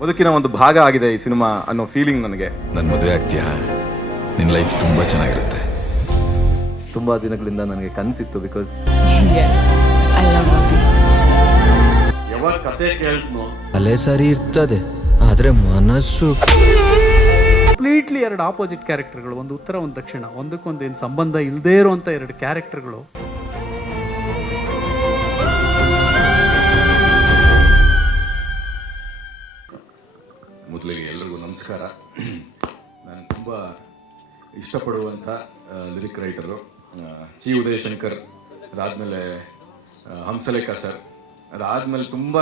ಬದುಕಿನ ಒಂದು ಭಾಗ ಆಗಿದೆ ಈ ಸಿನಿಮಾ ಅನ್ನೋ ಫೀಲಿಂಗ್ ನನಗೆ. ನನ್ನ ಮದುವೆ ಆಗ್ತೀಯಾ? ನಿನ್ನ ಲೈಫ್ ತುಂಬ ಚೆನ್ನಾಗಿರುತ್ತೆ. ತುಂಬ ದಿನಗಳಿಂದ ನನಗೆ ಕನಸಿತ್ತು. ಬಿಕಾಸ್ ಯಾವಾಗ ಕತೆ ಕೇಳ್ತನೋ ಅಲೆ ಸರಿ ಇರ್ತದೆ, ಆದರೆ ಮನಸ್ಸು ಕಂಪ್ಲೀಟ್ಲಿ ಎರಡು ಆಪೋಸಿಟ್ ಕ್ಯಾರೆಕ್ಟರ್ಗಳು, ಒಂದು ಉತ್ತರ ಒಂದು ದಕ್ಷಿಣ, ಒಂದಕ್ಕೊಂದು ಏನು ಸಂಬಂಧ ಇಲ್ಲದೇ ಇರುವಂಥ ಎರಡು ಕ್ಯಾರೆಕ್ಟರ್ಗಳು. ಮೊದಲಿಗೆ ಎಲ್ಲರಿಗೂ ನಮಸ್ಕಾರ. ನಾನು ತುಂಬ ಇಷ್ಟಪಡುವಂಥ ಲಿರಿಕ್ ರೈಟರು ಚಿ ಉದಯಶಂಕರ್, ಅದಾದಮೇಲೆ ಹಂಸಲೇಖ ಸರ್, ಅದಾದಮೇಲೆ ತುಂಬ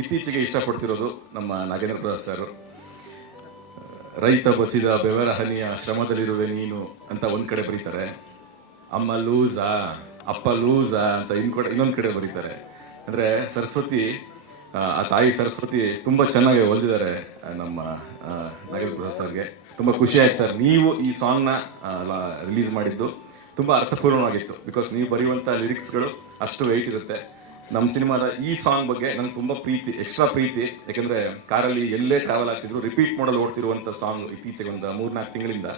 ಇತ್ತೀಚೆಗೆ ಇಷ್ಟಪಡ್ತಿರೋದು ನಮ್ಮ ನಾಗೇಂದ್ರ ಪ್ರಸಾದ್ ಸರ್. ರೈತ ಬಸಿದ ಬೆವರ ಹನಿಯ ಶ್ರಮದಲ್ಲಿರುವೆ ನೀನು ಅಂತ ಒಂದು ಕಡೆ ಬರೀತಾರೆ, ಅಮ್ಮ ಲೂಸಾ ಅಪ್ಪ ಲೂಸಾ ಅಂತ ಇನ್ನೊಂದು ಕಡೆ ಬರೀತಾರೆ. ಅಂದರೆ ಸರಸ್ವತಿ, ಆ ತಾಯಿ ಸರಸ್ವತಿ ತುಂಬ ಚೆನ್ನಾಗಿ ಹೊಲಿದಿದ್ದಾರೆ ನಮ್ಮ ನಾಗೇಂದ್ರ ಪ್ರಸಾದ್ ಸರ್ಗೆ. ತುಂಬ ಖುಷಿ ಆಯ್ತು ಸರ್, ನೀವು ಈ ಸಾಂಗ್ನ ರಿಲೀಸ್ ಮಾಡಿದ್ದು ತುಂಬ ಅರ್ಥಪೂರ್ಣವಾಗಿತ್ತು. ಬಿಕಾಸ್ ನೀವು ಬರೆಯುವಂಥ ಲಿರಿಕ್ಸ್ಗಳು ಅಷ್ಟು ವೆಯ್ಟ್ ಇರುತ್ತೆ. ನಮ್ಮ ಸಿನಿಮಾದ ಈ ಸಾಂಗ್ ಬಗ್ಗೆ ನನಗೆ ತುಂಬ ಪ್ರೀತಿ, ಎಕ್ಸ್ಟ್ರಾ ಪ್ರೀತಿ. ಯಾಕೆಂದರೆ ಕಾರಲ್ಲಿ ಎಲ್ಲೇ ಟ್ರಾವೆಲ್ ಆಗ್ತಿದ್ರು ರಿಪೀಟ್ ಮಾಡಲು ಓಡ್ತಿರುವಂಥ ಸಾಂಗ್ ಇತ್ತೀಚೆಗೆ ಒಂದು 3-4 ತಿಂಗಳಿಂದ.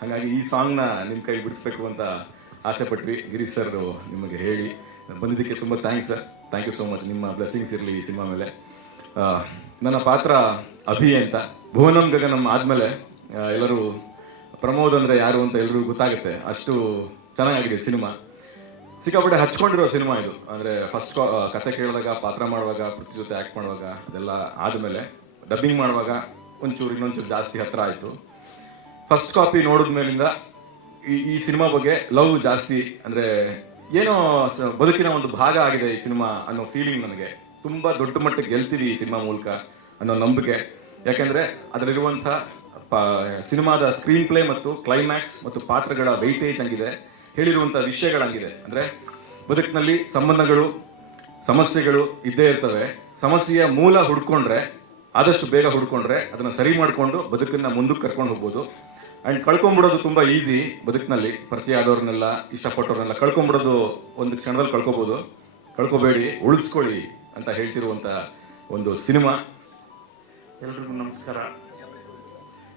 ಹಾಗಾಗಿ ಈ ಸಾಂಗ್ನ ನಿಮ್ಮ ಕೈ ಬಿಡಿಸ್ಬೇಕು ಅಂತ ಆಸೆ ಪಟ್ವಿ. ಗಿರೀಶ್ ಸರ್ ನಿಮಗೆ ಹೇಳಿ ಬಂದಿದ್ದಕ್ಕೆ ತುಂಬ thanks sir. Thank you so much. ನಿಮ್ಮ ಬ್ಲೆಸ್ಸಿಂಗ್ಸ್ ಇರಲಿ ಈ ಸಿನಿಮಾ ಮೇಲೆ. ನನ್ನ ಪಾತ್ರ ಅಭಿ ಅಂತ. ಭುವನಂ ಗಗನಂ ಆದಮೇಲೆ ಎಲ್ಲರೂ ಪ್ರಮೋದ್ ಅಂದರೆ ಯಾರು ಅಂತ ಎಲ್ರಿಗೂ ಗೊತ್ತಾಗುತ್ತೆ. ಅಷ್ಟು ಚೆನ್ನಾಗಿದೆ ಸಿನಿಮಾ. ಸಿಕ್ಕಾಪಟ್ಟೆ ಹಚ್ಕೊಂಡಿರೋ ಸಿನಿಮಾ ಇದು. ಅಂದರೆ ಫಸ್ಟ್ ಕತೆ ಕೇಳಿದಾಗ, ಪಾತ್ರ ಮಾಡುವಾಗ, ಪೃಥ್ವಿ ಜೊತೆ ಆ್ಯಕ್ಟ್ ಮಾಡುವಾಗ, ಅದೆಲ್ಲ ಆದಮೇಲೆ ಡಬ್ಬಿಂಗ್ ಮಾಡುವಾಗ ಇನ್ನೊಂಚೂರು ಜಾಸ್ತಿ ಹತ್ತಿರ ಆಯಿತು. ಫಸ್ಟ್ ಕಾಪಿ ನೋಡಿದ ಮೇಲಿಂದ ಈ ಸಿನಿಮಾ ಬಗ್ಗೆ ಲವ್ ಜಾಸ್ತಿ. ಅಂದರೆ ಏನೋ ಬದುಕಿನ ಒಂದು ಭಾಗ ಆಗಿದೆ ಈ ಸಿನಿಮಾ ಅನ್ನೋ ಫೀಲಿಂಗ್ ನನಗೆ. ತುಂಬ ದೊಡ್ಡ ಮಟ್ಟಕ್ಕೆ ಗೆಲ್ತೀವಿ ಈ ಸಿನಿಮಾ ಮೂಲಕ ಅನ್ನೋ ನಂಬಿಕೆ. ಯಾಕೆಂದರೆ ಅದರಲ್ಲಿರುವಂಥ ಸಿನಿಮಾದ ಸ್ಕ್ರೀನ್ ಪ್ಲೇ ಮತ್ತು ಕ್ಲೈಮ್ಯಾಕ್ಸ್ ಮತ್ತು ಪಾತ್ರಗಳ ವೈಟೇಜ್ ಹಂಗಿದೆ, ಹೇಳಿರುವಂಥ ವಿಷಯಗಳಂಗಿದೆ. ಅಂದರೆ ಬದುಕಿನಲ್ಲಿ ಸಂಬಂಧಗಳು, ಸಮಸ್ಯೆಗಳು ಇದ್ದೇ ಇರ್ತವೆ. ಸಮಸ್ಯೆಯ ಮೂಲ ಹುಡ್ಕೊಂಡ್ರೆ, ಆದಷ್ಟು ಬೇಗ ಹುಡ್ಕೊಂಡ್ರೆ ಅದನ್ನು ಸರಿ ಮಾಡಿಕೊಂಡು ಬದುಕನ್ನು ಮುಂದಕ್ಕೆ ಕರ್ಕೊಂಡು ಹೋಗ್ಬೋದು. ಆ್ಯಂಡ್ ಕಳ್ಕೊಂಬಿಡೋದು ತುಂಬ ಈಸಿ ಬದುಕಿನಲ್ಲಿ. ಪರಿಚಯ ಆದವ್ರನ್ನೆಲ್ಲ, ಇಷ್ಟಪಟ್ಟವ್ರನ್ನೆಲ್ಲ ಕಳ್ಕೊಂಬಿಡೋದು ಒಂದು ಕ್ಷಣದಲ್ಲಿ ಕಳ್ಕೊಬೋದು. ಕಳ್ಕೊಬೇಡಿ, ಉಳಿಸ್ಕೊಳ್ಳಿ ಅಂತ ಹೇಳ್ತಿರುವಂಥ ಒಂದು ಸಿನಿಮಾ. ಎಲ್ರಿಗೂ ನಮಸ್ಕಾರ.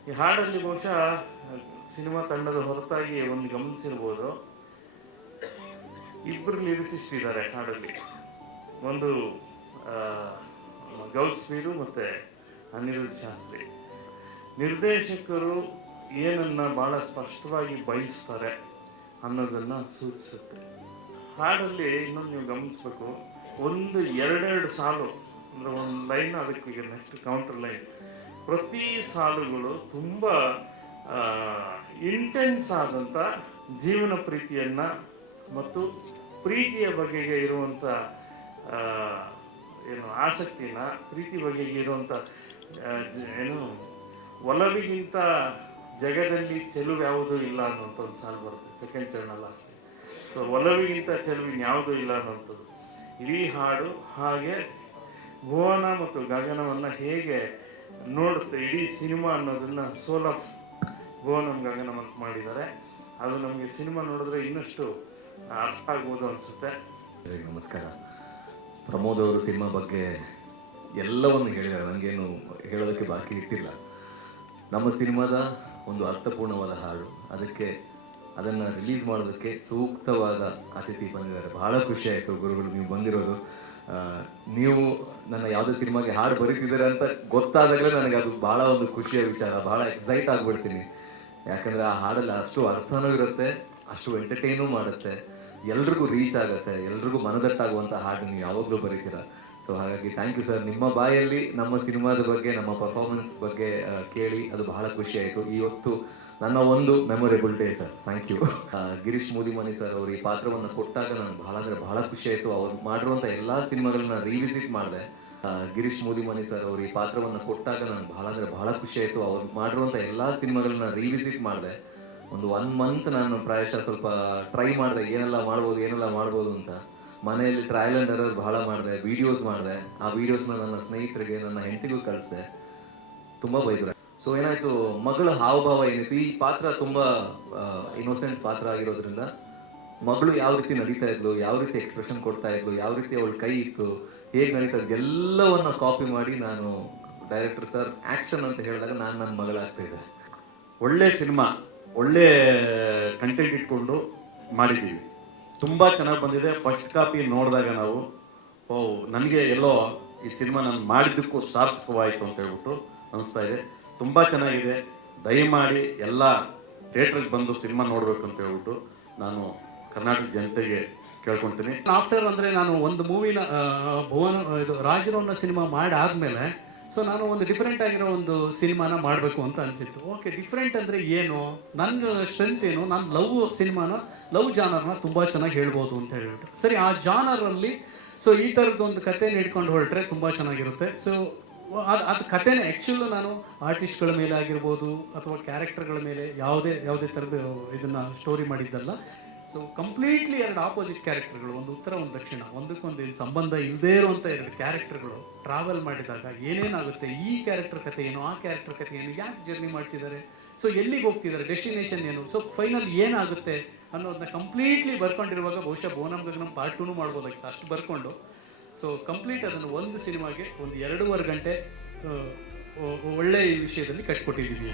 ಈ ಹಾಡಲ್ಲಿ ಬಹುಶಃ ಸಿನಿಮಾ ತಂಡದ ಹೊರತಾಗಿ ಒಂದು ಗಮನಿಸಿರ್ಬೋದು, ಇಬ್ಬರು ಲಿರಿಸಿಸ್ಟ್ ಇದ್ದಾರೆ ಹಾಡಲ್ಲಿ. ಒಂದು ಗೌಸ್ ಮೀರು ಮತ್ತು ಅನಿರುದ್ಧ ಶಾಸ್ತ್ರಿ. ನಿರ್ದೇಶಕರು ಏನನ್ನ ಭಾಳ ಸ್ಪಷ್ಟವಾಗಿ ಬಯಸ್ತಾರೆ ಅನ್ನೋದನ್ನು ಸೂಚಿಸುತ್ತೆ. ಹಾಡಲ್ಲಿ ಇನ್ನೊಂದು ನೀವು ಗಮನಿಸ್ಬೇಕು, ಒಂದು ಎರಡೆರಡು ಸಾಲು, ಅಂದರೆ ಒಂದು ಲೈನ್, ಅದಕ್ಕೆ ನೆಕ್ಸ್ಟ್ ಕೌಂಟರ್ ಲೈನ್, ಪ್ರತಿ ಸಾಲುಗಳು ತುಂಬ ಇಂಟೆನ್ಸ್ ಆದಂಥ ಜೀವನ ಪ್ರೀತಿಯನ್ನು ಮತ್ತು ಪ್ರೀತಿಯ ಬಗೆಗೆ ಇರುವಂಥ ಆಸಕ್ತಿನ, ಪ್ರೀತಿ ಬಗೆಗೆ ಇರುವಂಥ ಒಲವಿಗಿಂತ ಜಗದಲ್ಲಿ ಚೆಲುವು ಯಾವುದೂ ಇಲ್ಲ ಅನ್ನೋಂಥ ಒಂದು ಸಾಲು ಬರುತ್ತೆ ಸೆಕೆಂಡ್ ಚರಣಲ್ಲ ಅಷ್ಟೇ. ಸೊ ಒಲವಿಗಿಂತ ಚೆಲುವಿನ ಯಾವುದೂ ಇಲ್ಲ ಅನ್ನೋಂಥದ್ದು ಇಡೀ ಹಾಡು. ಹಾಗೆ ಭುವನ ಮತ್ತು ಗಗನವನ್ನು ಹೇಗೆ ನೋಡುತ್ತೆ ಇಡೀ ಸಿನಿಮಾ ಅನ್ನೋದನ್ನು ಸೋಲ್ ಆಫ್ ಭುವನಂ ಗಗನಂ ಅಂತ ಮಾಡಿದ್ದಾರೆ. ಅದು ನಮಗೆ ಸಿನಿಮಾ ನೋಡಿದ್ರೆ ಇನ್ನಷ್ಟು ಅರ್ಥ ಆಗ್ಬೋದು ಅನಿಸುತ್ತೆ. ನಮಸ್ಕಾರ. ಪ್ರಮೋದ್ ಅವರು ಸಿನಿಮಾ ಬಗ್ಗೆ ಎಲ್ಲವನ್ನು ಹೇಳಿದ್ದಾರೆ, ನನಗೇನು ಹೇಳೋದಕ್ಕೆ ಬಾಕಿ ಇಟ್ಟಿಲ್ಲ. ನಮ್ಮ ಸಿನಿಮಾದ ಒಂದು ಅರ್ಥಪೂರ್ಣವಾದ ಹಾಡು, ಅದನ್ನು ರಿಲೀಸ್ ಮಾಡೋದಕ್ಕೆ ಸೂಕ್ತವಾದ ಅತಿಥಿ ಬಂದಿದ್ದಾರೆ. ಬಹಳ ಖುಷಿ ಆಯಿತು ಗುರುಗಳು ನೀವು ಬಂದಿರೋದು. ನೀವು ನನ್ನ ಯಾವುದೇ ಸಿನಿಮಾಗೆ ಹಾಡು ಬರೀತಿದ್ದೀರ ಅಂತ ಗೊತ್ತಾದಾಗಲೇ ನನಗೆ ಅದು ಭಾಳ ಒಂದು ಖುಷಿಯ ವಿಚಾರ. ಭಾಳ ಎಕ್ಸೈಟ್ ಆಗಿಬಿಡ್ತೀನಿ. ಯಾಕಂದರೆ ಆ ಹಾಡಲ್ಲಿ ಅಷ್ಟು ಅರ್ಥನೂ ಇರುತ್ತೆ, ಅಷ್ಟು ಎಂಟರ್ಟೈನೂ ಮಾಡುತ್ತೆ, ಎಲ್ರಿಗೂ ರೀಚ್ ಆಗುತ್ತೆ, ಎಲ್ರಿಗೂ ಮನದಟ್ಟಾಗುವಂಥ ಹಾಡು ನೀವು ಯಾವಾಗಲೂ ಬರೀತೀರ. ಸೊ ಹಾಗಾಗಿ ಥ್ಯಾಂಕ್ ಯು ಸರ್. ನಿಮ್ಮ ಬಾಯಲ್ಲಿ ನಮ್ಮ ಸಿನಿಮಾದ ಬಗ್ಗೆ, ನಮ್ಮ ಪರ್ಫಾರ್ಮೆನ್ಸ್ ಬಗ್ಗೆ ಕೇಳಿ ಅದು ಬಹಳ ಖುಷಿ ಆಯಿತು. ಇವತ್ತು ನನ್ನ ಒಂದು memorable day sir. Thank you. Girish Mudimani sir ಅವರು ಈ ಪಾತ್ರವನ್ನು ಕೊಟ್ಟಾಗ ನನಗೆ ಬಹಳ ಖುಷಿ ಆಯಿತು. ಅವ್ರು ಮಾಡಿರುವಂಥ ಎಲ್ಲ ಸಿನಿಮಾಗಳನ್ನ ರಿವಿಸಿಟ್ ಮಾಡಿದೆ. ಗಿರೀಶ್ ಮೂದಿಮನಿ ಸರ್ ಅವರು ಈ ಪಾತ್ರವನ್ನು ಕೊಟ್ಟಾಗ ನನಗೆ ಬಹಳ ಖುಷಿ ಆಯಿತು. ಅವ್ರು ಮಾಡಿರುವಂಥ ಎಲ್ಲ ಸಿನಿಮಾಗಳನ್ನ ರಿವಿಸಿಟ್ ಮಾಡಿದೆ. ಒಂದು 1 ಮಂತ್ ನಾನು ಪ್ರಾಯಶಃ ಸ್ವಲ್ಪ ಟ್ರೈ ಮಾಡಿದೆ, ಏನೆಲ್ಲ ಮಾಡ್ಬೋದು ಅಂತ. ಮನೆಯಲ್ಲಿ ಟ್ರಯಲ್ ಆ್ಯಂಡ್ ಎರರ್ ಬಹಳ ಮಾಡಿದೆ, ವೀಡಿಯೋಸ್ ಮಾಡಿದೆ. ಆ ವೀಡಿಯೋಸ್ನ ನನ್ನ ಸ್ನೇಹಿತರಿಗೆ, ನನ್ನ ಹೆಂಡತಿಗೂ ಕಳಿಸಿದೆ. ತುಂಬ ಬೈತಾರೆ. ಸೊ ಏನಾಯಿತು, ಮಗಳ ಹಾವಭಾವ ಏನಿತ್ತು, ಈ ಪಾತ್ರ ತುಂಬ ಇನ್ನೋಸೆಂಟ್ ಪಾತ್ರ ಆಗಿರೋದ್ರಿಂದ ಮಗಳು ಯಾವ ರೀತಿ ನಡೀತಾ ಇದ್ಲು, ಯಾವ ರೀತಿ ಎಕ್ಸ್ಪ್ರೆಷನ್ ಕೊಡ್ತಾ ಇದ್ಲು, ಯಾವ ರೀತಿ ಅವಳ ಕೈ ಇತ್ತು, ಹೇಗೆ ನಡೀತಾ ಇದ್ದು, ಎಲ್ಲವನ್ನು ಕಾಪಿ ಮಾಡಿ ನಾನು ಡೈರೆಕ್ಟರ್ ಸರ್ ಆ್ಯಕ್ಷನ್ ಅಂತ ಹೇಳಿದಾಗ ನಾನು ನನ್ನ ಮಗಳಾಗ್ತಾ ಇದೆ. ಒಳ್ಳೆ ಸಿನಿಮಾ, ಒಳ್ಳೆ ಕಂಟೆಂಟ್ ಇಟ್ಕೊಂಡು ಮಾಡಿದ್ದೀವಿ. ತುಂಬ ಚೆನ್ನಾಗಿ ಬಂದಿದೆ. ಫಸ್ಟ್ ಕಾಪಿ ನೋಡಿದಾಗ ನಾವು ನನಗೆ ಎಲ್ಲೋ ಈ ಸಿನಿಮಾ ನಾನು ಮಾಡಿದ್ದಕ್ಕೂ ಸಾರ್ಥಕವಾಯಿತು ಅಂತ ಹೇಳ್ಬಿಟ್ಟು ಅನಿಸ್ತಾ ಇದೆ. ತುಂಬ ಚೆನ್ನಾಗಿದೆ. ದಯಮಾಡಿ ಎಲ್ಲ ಥಿಯೇಟ್ರಿಗೆ ಬಂದು ಸಿನಿಮಾ ನೋಡಬೇಕು ಅಂತ ಹೇಳ್ಬಿಟ್ಟು ನಾನು ಕರ್ನಾಟಕ ಜನತೆಗೆ ಕೇಳ್ಕೊತೀನಿ. ಆಫ್ಟರ್ ಅಂದರೆ ನಾನು ಒಂದು ಮೂವಿನ ಇದು ರಾಜರವನ್ನ ಸಿನಿಮಾ ಮಾಡಿ ಆದಮೇಲೆ ಸೊ ನಾನು ಒಂದು ಡಿಫ್ರೆಂಟ್ ಆಗಿರೋ ಒಂದು ಸಿನಿಮಾನ ಮಾಡಬೇಕು ಅಂತ ಅನಿಸಿತ್ತು. ಓಕೆ, ಡಿಫ್ರೆಂಟ್ ಅಂದರೆ ಏನು, ನನ್ನ ಸ್ಟ್ರೆಂತ್ ಏನು, ನಾನು ಲವ್ ಜಾನರ್ನ ತುಂಬ ಚೆನ್ನಾಗಿ ಹೇಳ್ಬೋದು ಅಂತ ಹೇಳ್ಬಿಟ್ಟು ಸರಿ ಆ ಜಾನರಲ್ಲಿ ಸೊ ಈ ಥರದ್ದು ಒಂದು ಕಥೆನ ಹಿಡ್ಕೊಂಡು ಹೊರಟ್ರೆ ತುಂಬ ಚೆನ್ನಾಗಿರುತ್ತೆ. ಸೊ ಅದು ಕಥೆನೇ ಆ್ಯಕ್ಚುಲು ನಾನು ಆರ್ಟಿಸ್ಟ್ಗಳ ಮೇಲೆ ಆಗಿರ್ಬೋದು ಅಥವಾ ಕ್ಯಾರೆಕ್ಟರ್ಗಳ ಮೇಲೆ ಯಾವುದೇ ಥರದ ಇದನ್ನು ಸ್ಟೋರಿ ಮಾಡಿದ್ದಲ್ಲ. ಸೊ ಕಂಪ್ಲೀಟ್ಲಿ ಎರಡು ಆಪೋಸಿಟ್ ಕ್ಯಾರೆಕ್ಟರ್ಗಳು, ಒಂದು ಉತ್ತರ ಒಂದು ದಕ್ಷಿಣ, ಒಂದಕ್ಕೊಂದು ಸಂಬಂಧ ಇಲ್ಲದೇ ಇರುವಂಥ ಎರಡು ಕ್ಯಾರೆಕ್ಟರ್ಗಳು ಟ್ರಾವೆಲ್ ಮಾಡಿದಾಗ ಏನೇನಾಗುತ್ತೆ, ಈ ಕ್ಯಾರೆಕ್ಟರ್ ಕಥೆ ಏನು, ಆ ಕ್ಯಾರೆಕ್ಟರ್ ಕಥೆ ಏನು, ಯಾಕೆ ಜರ್ನಿ ಮಾಡ್ತಿದ್ದಾರೆ, ಸೊ ಎಲ್ಲಿಗೆ ಹೋಗ್ತಿದ್ದಾರೆ, ಡೆಸ್ಟಿನೇಷನ್ ಏನು, ಸೊ ಫೈನಲ್ ಏನಾಗುತ್ತೆ ಅನ್ನೋದನ್ನ ಕಂಪ್ಲೀಟ್ಲಿ ಬರ್ಕೊಂಡಿರುವಾಗ ಬಹುಶಃ ಬೋನಂ ಗಗನಂ ಪಾರ್ಟ್ 2 ಮಾಡ್ಬೋದಾಗಿತ್ತು. ಅಷ್ಟು ಬರ್ಕೊಂಡು ಸೊ ಕಂಪ್ಲೀಟ್ ಅದನ್ನು ಒಂದು ಸಿನಿಮಾಗೆ ಒಂದು 2.5 ಗಂಟೆ ಒಳ್ಳೆಯ ವಿಷಯದಲ್ಲಿ ಕಟ್ಕೊಟ್ಟಿದ್ದೀವಿ.